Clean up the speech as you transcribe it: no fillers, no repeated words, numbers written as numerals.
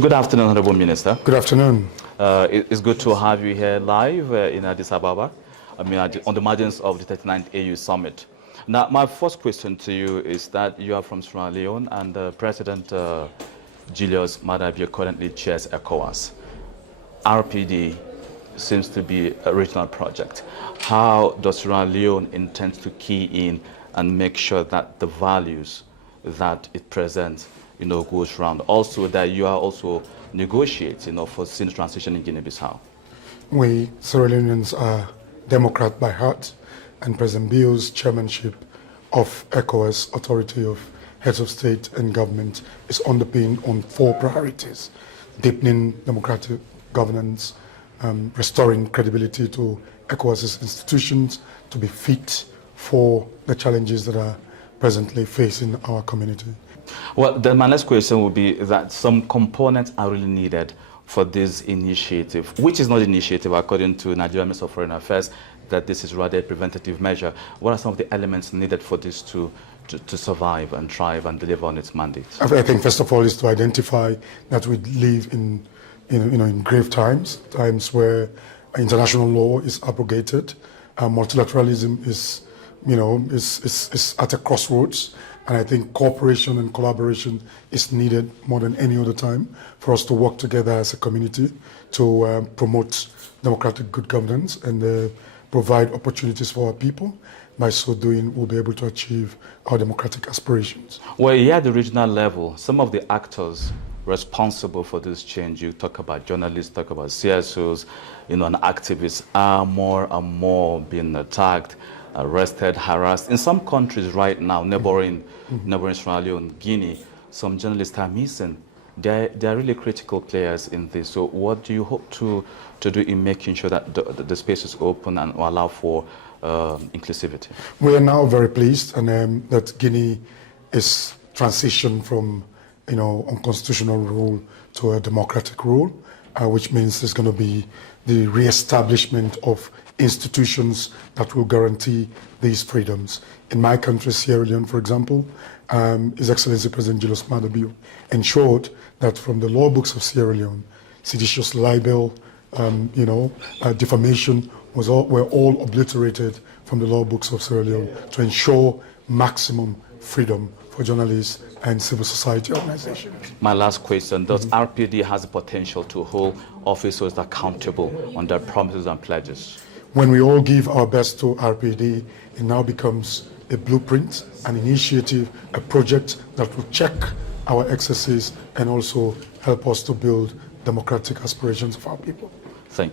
Good afternoon, Honorable Minister. Good afternoon. It's good to have you here live in Addis Ababa, on the margins of the 39th AU Summit. Now, my first question to you is that you are from Sierra Leone, and President Julius Maada Bio currently chairs ECOWAS. RPD seems to be a regional project. How does Sierra Leone intend to key in and make sure that the values that it presents, goes round? Also, that you are also negotiating, for since transition in Guinea-Bissau. We Sierra Leoneans are Democrat by heart, and President Bio's chairmanship of ECOWAS, Authority of Heads of State and Government, is underpinned on 4 priorities: deepening democratic governance, restoring credibility to ECOWAS's institutions to be fit for the challenges that are presently facing our community. Well, then my next question would be that some components are really needed for this initiative, which is not initiative according to Nigerian Minister of Foreign Affairs, that this is rather a preventative measure. What are some of the elements needed for this to survive and thrive and deliver on its mandate? I think first of all is to identify that we live in grave times where international law is abrogated, multilateralism is at a crossroads, and I think cooperation and collaboration is needed more than any other time for us to work together as a community to promote democratic good governance and provide opportunities for our people. By so doing, we'll be able to achieve our democratic aspirations. Well, here at the regional level, some of the actors responsible for this change, you talk about journalists, talk about CSOs, and activists, are more and more being attacked, arrested, harassed. In some countries right now, neighboring Sierra Leone, Guinea, some journalists are missing. They're really critical players in this. So what do you hope to do in making sure that the space is open and allow for inclusivity? We are now very pleased that Guinea is transitioned from unconstitutional rule to a democratic rule, which means there's going to be the re-establishment of institutions that will guarantee these freedoms. In my country, Sierra Leone, for example, His Excellency President Julius Maada Bio ensured that from the law books of Sierra Leone, seditious, libel, defamation were all obliterated from the law books of Sierra Leone to ensure maximum freedom for journalists and civil society organizations. My last question, does RPD has the potential to hold officers accountable on their promises and pledges? When we all give our best to RPD, it now becomes a blueprint, an initiative, a project that will check our excesses and also help us to build democratic aspirations of our people.